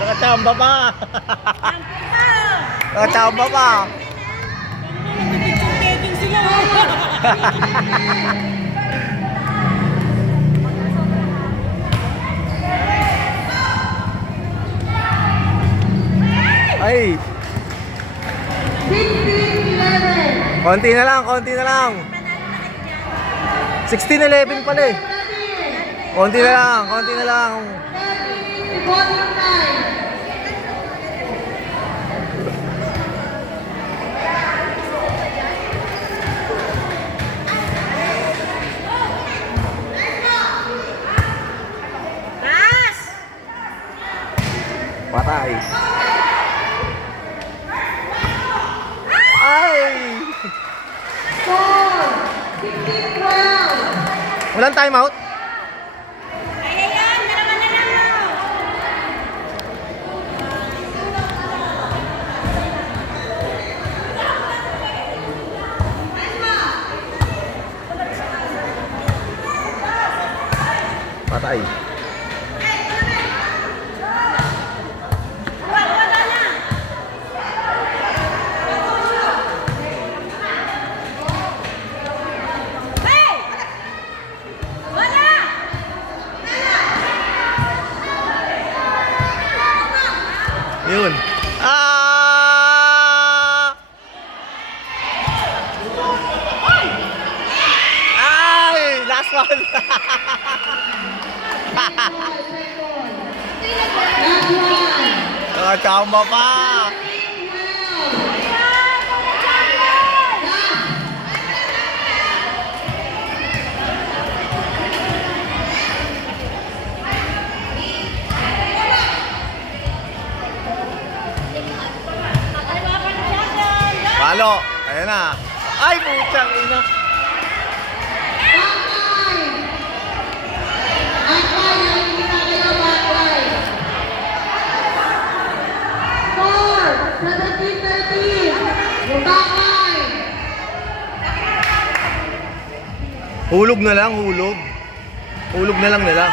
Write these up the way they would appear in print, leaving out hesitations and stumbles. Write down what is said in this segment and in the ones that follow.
Nakachamba pa. Nakachamba pa. Ay. Konti na lang, konti na lang. 16-11 pala eh. Konti na lang, konti na lang. Patay. Ay! Walang time out? Ayan, dalawa na lang. Patay. Yun. Ah! Ay! Last one! Nakachamba pa! Palo! Ayan na! Ay! Putsang ina! Hulog na lang, hulog. Hulog na lang nila.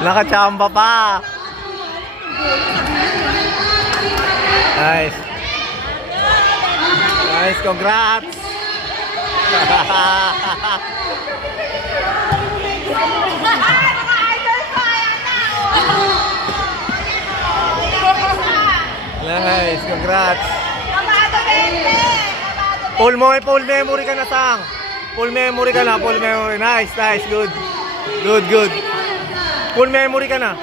Nakachamba pa. Nice. Nice, congrats. Nice, congrats. Full memory ka na, Sang. Full memory ka na, full memory. Nice, nice, good. Good, good. Full memory ka na.